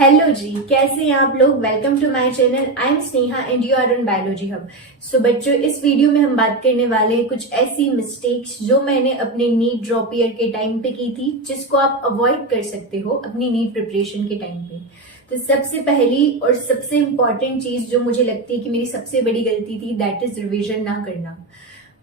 Hello जी, कैसे हैं आप लोग। Welcome to my channel. I am Sneha and you are on biology hub. So बच्चों, इस वीडियो में हम बात करने वाले हैं कुछ ऐसी मिस्टेक्स जो मैंने अपने नीट ड्रॉप ईयर के टाइम पे की थी, जिसको आप अवॉइड कर सकते हो अपनी नीट प्रिपरेशन के टाइम पे। तो सबसे पहली और सबसे इम्पॉर्टेंट चीज जो मुझे लगती है कि मेरी सबसे बड़ी गलती थी, दैट इज रिविजन ना करना।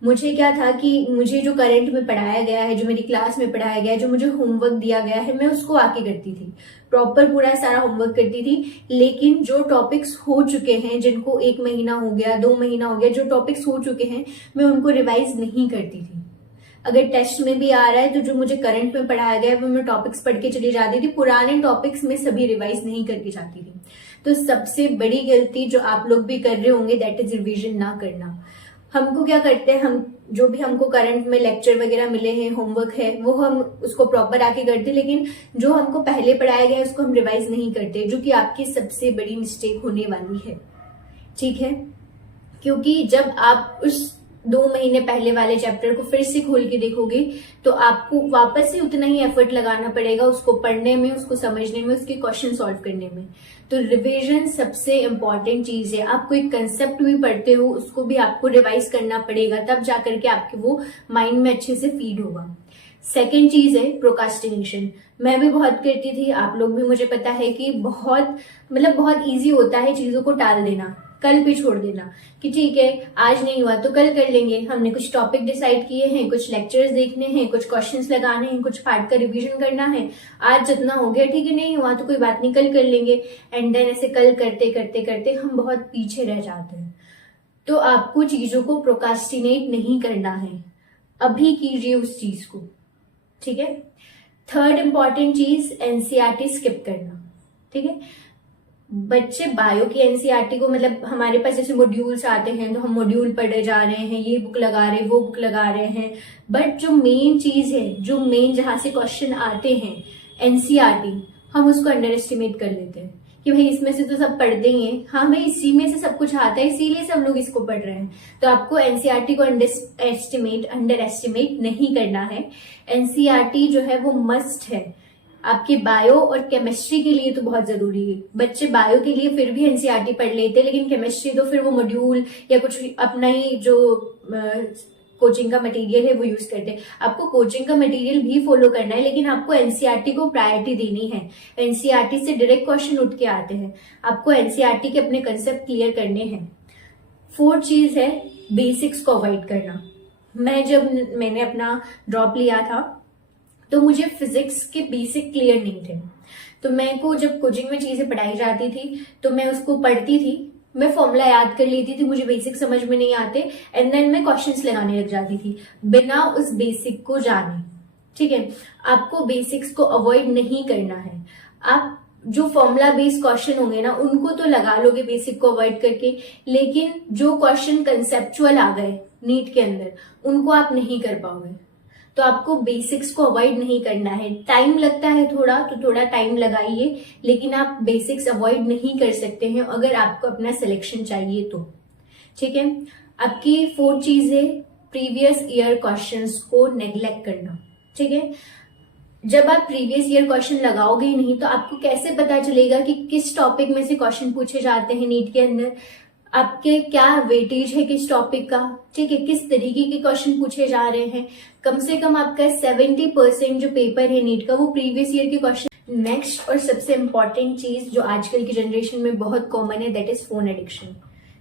मुझे क्या था कि मुझे जो करंट में पढ़ाया गया है, जो मेरी क्लास में पढ़ाया गया है, जो मुझे होमवर्क दिया गया है, मैं उसको आके करती थी, प्रॉपर पूरा सारा होमवर्क करती थी। लेकिन जो टॉपिक्स हो चुके हैं, जिनको 1 महीना हो गया, 2 महीना हो गया, जो टॉपिक्स हो चुके हैं, मैं उनको रिवाइज नहीं करती थी। अगर टेस्ट में भी आ रहा है तो जो मुझे करंट में पढ़ाया गया है वो मैं टॉपिक्स पढ़ के चली जाती थी, पुराने टॉपिक्स में सभी रिवाइज नहीं करके जाती थी। तो सबसे बड़ी गलती जो आप लोग भी कर रहे होंगे, दैट इज रिविजन ना करना। हमको क्या करते हैं, हम जो भी हमको करंट में लेक्चर वगैरह मिले हैं, होमवर्क है, वो हम उसको प्रॉपर आके करते, लेकिन जो हमको पहले पढ़ाया गया है उसको हम रिवाइज नहीं करते, जो कि आपकी सबसे बड़ी मिस्टेक होने वाली है। ठीक है, क्योंकि जब आप उस 2 महीने पहले वाले चैप्टर को फिर से खोल के देखोगे तो आपको वापस से उतना ही एफर्ट लगाना पड़ेगा उसको पढ़ने में, उसको समझने में, उसके क्वेश्चन सॉल्व करने में। तो रिवीजन सबसे इंपॉर्टेंट चीज है। आप कोई कंसेप्ट भी पढ़ते हो उसको भी आपको रिवाइज करना पड़ेगा, तब जाकर के आपके वो माइंड में अच्छे से फीड होगा। सेकेंड चीज है प्रोकास्टिनेशन। मैं भी बहुत करती थी, आप लोग भी, मुझे पता है कि बहुत ईजी होता है चीजों को टाल देना, कल भी छोड़ देना कि ठीक है आज नहीं हुआ तो कल कर लेंगे। हमने कुछ टॉपिक डिसाइड किए हैं, कुछ लेक्चर्स देखने हैं, कुछ क्वेश्चंस लगाने हैं, कुछ पार्ट का रिवीजन करना है, आज जितना हो गया ठीक है, नहीं हुआ तो कोई बात नहीं, कल कर लेंगे। एंड देन ऐसे कल करते करते करते हम बहुत पीछे रह जाते हैं। तो आपको चीजों को प्रोकास्टिनेट नहीं करना है, अभी कीजिए उस चीज को। ठीक है। थर्ड इंपॉर्टेंट चीज, एनसीईआरटी स्किप करना। ठीक है, बच्चे बायो की एनसीईआरटी को, मतलब हमारे पास जैसे मॉड्यूल्स आते हैं तो हम मॉड्यूल पढ़े जा रहे हैं, ये बुक लगा रहे हैं, वो बुक लगा रहे हैं, बट जो मेन चीज है, जो मेन जहां से क्वेश्चन आते हैं, एनसीईआरटी, हम उसको अंडर एस्टिमेट कर लेते हैं कि भाई इसमें से तो सब पढ़ते ही हैं, हाँ भाई इसी में से सब कुछ आता है, इसीलिए सब लोग इसको पढ़ रहे हैं। तो आपको एनसीईआरटी को अंडर एस्टिमेट नहीं करना है। एनसीईआरटी जो है वो मस्ट है आपके बायो और केमिस्ट्री के लिए, तो बहुत जरूरी है। बच्चे बायो के लिए फिर भी एनसीईआरटी पढ़ लेते हैं, लेकिन केमिस्ट्री तो फिर वो मॉड्यूल या कुछ अपना ही जो कोचिंग का मटेरियल है वो यूज करते हैं। आपको कोचिंग का मटेरियल भी फॉलो करना है, लेकिन आपको एनसीईआरटी को प्रायोरिटी देनी है। एनसीईआरटी से डायरेक्ट क्वेश्चन उठ के आते हैं, आपको एनसीईआरटी के अपने कंसेप्ट क्लियर करने हैं। फोर्थ चीज है बेसिक्स को अवॉइड करना। मैंने अपना ड्रॉप लिया था तो मुझे फिजिक्स के बेसिक क्लियर नहीं थे, तो मैं को जब कोचिंग में चीजें पढ़ाई जाती थी तो मैं उसको पढ़ती थी, मैं फॉर्मूला याद कर लेती थी, मुझे बेसिक समझ में नहीं आते, एंड देन मैं क्वेश्चंस लगाने लग जाती थी बिना उस बेसिक को जाने। ठीक है, आपको बेसिक्स को अवॉइड नहीं करना है। आप जो फॉर्मूला बेस्ड क्वेश्चन होंगे ना उनको तो लगा लोगे बेसिक को अवॉइड करके, लेकिन जो क्वेश्चन कंसेप्चुअल आ गए नीट के अंदर उनको आप नहीं कर पाओगे। तो आपको बेसिक्स को अवॉइड नहीं करना है। टाइम लगता है थोड़ा, तो थोड़ा टाइम लगाइए, लेकिन आप बेसिक्स अवॉइड नहीं कर सकते हैं अगर आपको अपना सिलेक्शन चाहिए तो। ठीक है, आपकी फोर्थ चीज है प्रीवियस ईयर क्वेश्चंस को नेग्लेक्ट करना। ठीक है, जब आप प्रीवियस ईयर क्वेश्चन लगाओगे ही नहीं तो आपको कैसे पता चलेगा कि किस टॉपिक में से क्वेश्चन पूछे जाते हैं नीट के अंदर, आपके क्या वेटेज है किस टॉपिक का। ठीक है, किस तरीके के क्वेश्चन पूछे जा रहे हैं। कम से कम आपका 70% जो पेपर है नीट का वो प्रीवियस ईयर के क्वेश्चन। नेक्स्ट और सबसे इंपॉर्टेंट चीज जो आजकल की जनरेशन में बहुत कॉमन है, दैट इज फोन एडिक्शन।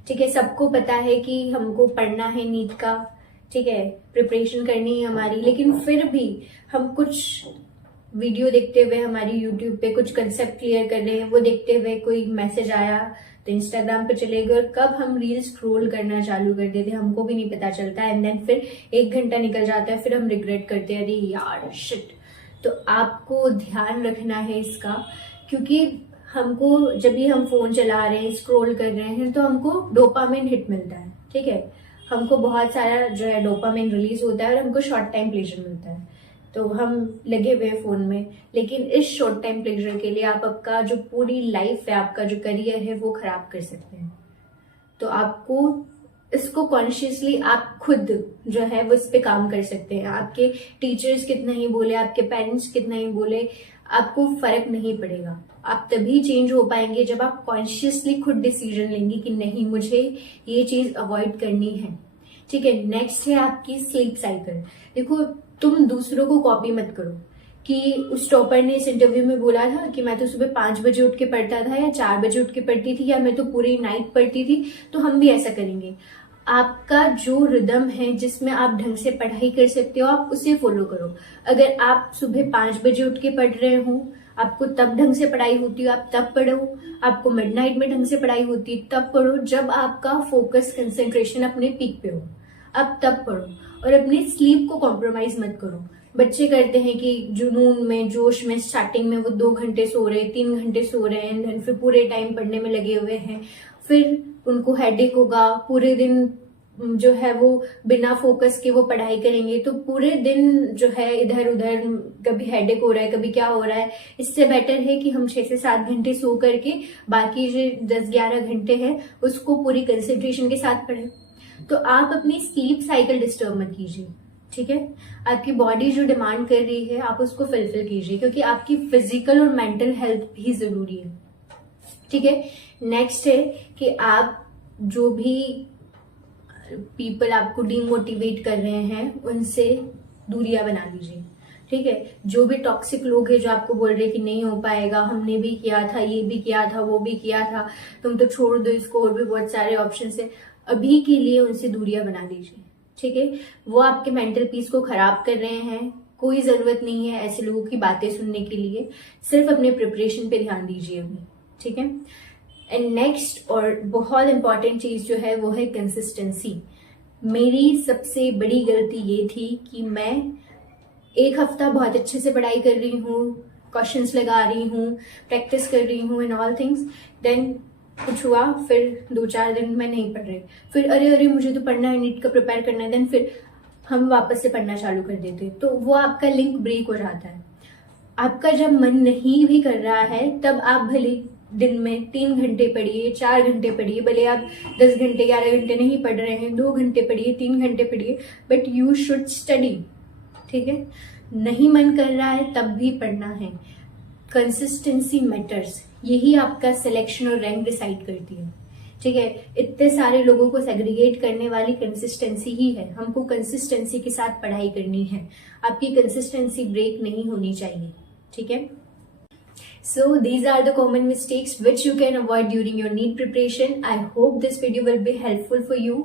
ठीक है, सबको पता है कि हमको पढ़ना है नीट का, ठीक है, प्रिपरेशन करनी है हमारी, लेकिन फिर भी हम कुछ वीडियो देखते हुए, हमारी यूट्यूब पे कुछ कंसेप्ट क्लियर कर रहे हैं, वो देखते हुए कोई मैसेज आया तो इंस्टाग्राम पे चले गए और कब हम रील स्क्रॉल करना चालू कर देते हैं हमको भी नहीं पता चलता, एंड देन फिर 1 घंटा निकल जाता है, फिर हम रिग्रेट करते हैं, अरे यार शिट। तो आपको ध्यान रखना है इसका, क्योंकि हमको जब भी हम फोन चला रहे हैं, स्क्रॉल कर रहे हैं, तो हमको डोपामिन हिट मिलता है। ठीक है, हमको बहुत सारा जो है डोपामिन रिलीज होता है और हमको शॉर्ट टाइम प्लेजर मिलता है, तो हम लगे हुए फोन में। लेकिन इस शॉर्ट टाइम प्लेजर के लिए आप आपका जो पूरी लाइफ है, आपका जो करियर है वो खराब कर सकते हैं। तो आपको इसको कॉन्शियसली आप खुद जो है वो इस पे काम कर सकते हैं। आपके टीचर्स कितना ही बोले, आपके पेरेंट्स कितना ही बोले, आपको फर्क नहीं पड़ेगा। आप तभी चेंज हो पाएंगे जब आप कॉन्शियसली खुद डिसीजन लेंगे कि नहीं, मुझे ये चीज अवॉइड करनी है। ठीक है, नेक्स्ट है आपकी स्लीप साइकिल। देखो, तुम दूसरों को कॉपी मत करो कि उस टॉपर ने इस इंटरव्यू में बोला था कि मैं तो सुबह 5 बजे उठ के पढ़ता था, या 4 बजे उठ के पढ़ती थी, या मैं तो पूरी नाइट पढ़ती थी, तो हम भी ऐसा करेंगे। आपका जो रिदम है जिसमें आप ढंग से पढ़ाई कर सकते हो, आप उसे फॉलो करो। अगर आप सुबह 5 बजे उठ के पढ़ रहे हो, आपको तब ढंग से पढ़ाई होती है, आप तब पढ़ो। आपको मिडनाइट में ढंग से पढ़ाई होती है, तब पढ़ो। जब आपका फोकस, कंसंट्रेशन अपने पीक पे हो, अब तब पढ़ो। और अपनी स्लीप को कॉम्प्रोमाइज मत करो। बच्चे करते हैं कि जुनून में, जोश में, स्टार्टिंग में वो 2 घंटे सो रहे, 3 घंटे सो रहे हैं, फिर पूरे टाइम पढ़ने में लगे हुए हैं, फिर उनको हेडेक होगा, पूरे दिन जो है वो बिना फोकस के वो पढ़ाई करेंगे, तो पूरे दिन जो है इधर उधर, कभी हेडेक हो रहा है, कभी क्या हो रहा है। इससे बेटर है कि हम 6 से 7 घंटे सो करके बाकी जो 10-11 घंटे हैं उसको पूरी कंसेंट्रेशन के साथ पढ़ें। तो आप अपनी स्लीप साइकिल डिस्टर्ब मत कीजिए। ठीक है, आपकी बॉडी जो डिमांड कर रही है आप उसको फुलफिल कीजिए, क्योंकि आपकी फिजिकल और मेंटल हेल्थ भी जरूरी है। ठीक है, नेक्स्ट है कि आप जो भी पीपल आपको डीमोटिवेट कर रहे हैं उनसे दूरियां बना लीजिए। ठीक है, जो भी टॉक्सिक लोग हैं जो आपको बोल रहे हैं कि नहीं हो पाएगा, हमने भी किया था, ये भी किया था, वो भी किया था, तुम तो छोड़ दो इसको, और भी बहुत सारे ऑप्शन है, अभी के लिए उनसे दूरियां बना लीजिए। ठीक है, वो आपके मेंटल पीस को खराब कर रहे हैं। कोई जरूरत नहीं है ऐसे लोगों की बातें सुनने के लिए, सिर्फ अपने प्रिपरेशन पे ध्यान दीजिए अभी। ठीक है, एंड नेक्स्ट और बहुत इंपॉर्टेंट चीज जो है वो है कंसिस्टेंसी। मेरी सबसे बड़ी गलती ये थी कि मैं एक हफ्ता बहुत अच्छे से पढ़ाई कर रही हूँ, क्वेश्चंस लगा रही हूँ, प्रैक्टिस कर रही हूँ एंड ऑल थिंग्स, देन कुछ हुआ, फिर 2-4 दिन मैं नहीं पढ़ रही, फिर अरे मुझे तो पढ़ना है, नीट का प्रिपेयर करना है, देन फिर हम वापस से पढ़ना चालू कर देते, तो वो आपका लिंक ब्रेक हो जाता है। आपका जब मन नहीं भी कर रहा है तब आप भले दिन में 3 घंटे पढ़िए, 4 घंटे पढ़िए, भले आप 10 घंटे 11 घंटे नहीं पढ़ रहे हैं, 2 घंटे पढ़िए, 3 घंटे पढ़िए, बट यू शुड स्टडी। ठीक है, नहीं मन कर रहा है तब भी पढ़ना है। कंसिस्टेंसी मैटर्स, यही आपका सिलेक्शन और रैंक डिसाइड करती है। ठीक है, इतने सारे लोगों को सेग्रीगेट करने वाली कंसिस्टेंसी ही है। हमको कंसिस्टेंसी के साथ पढ़ाई करनी है, आपकी कंसिस्टेंसी ब्रेक नहीं होनी चाहिए। ठीक है, so these are the common mistakes which you can avoid during your NEET preparation. I hope this video will be helpful for you.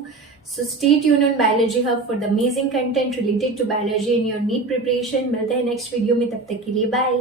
So stay tuned on Biology Hub for the amazing content related to biology in your NEET preparation. मिलते हैं next video में, तब तक के लिए bye.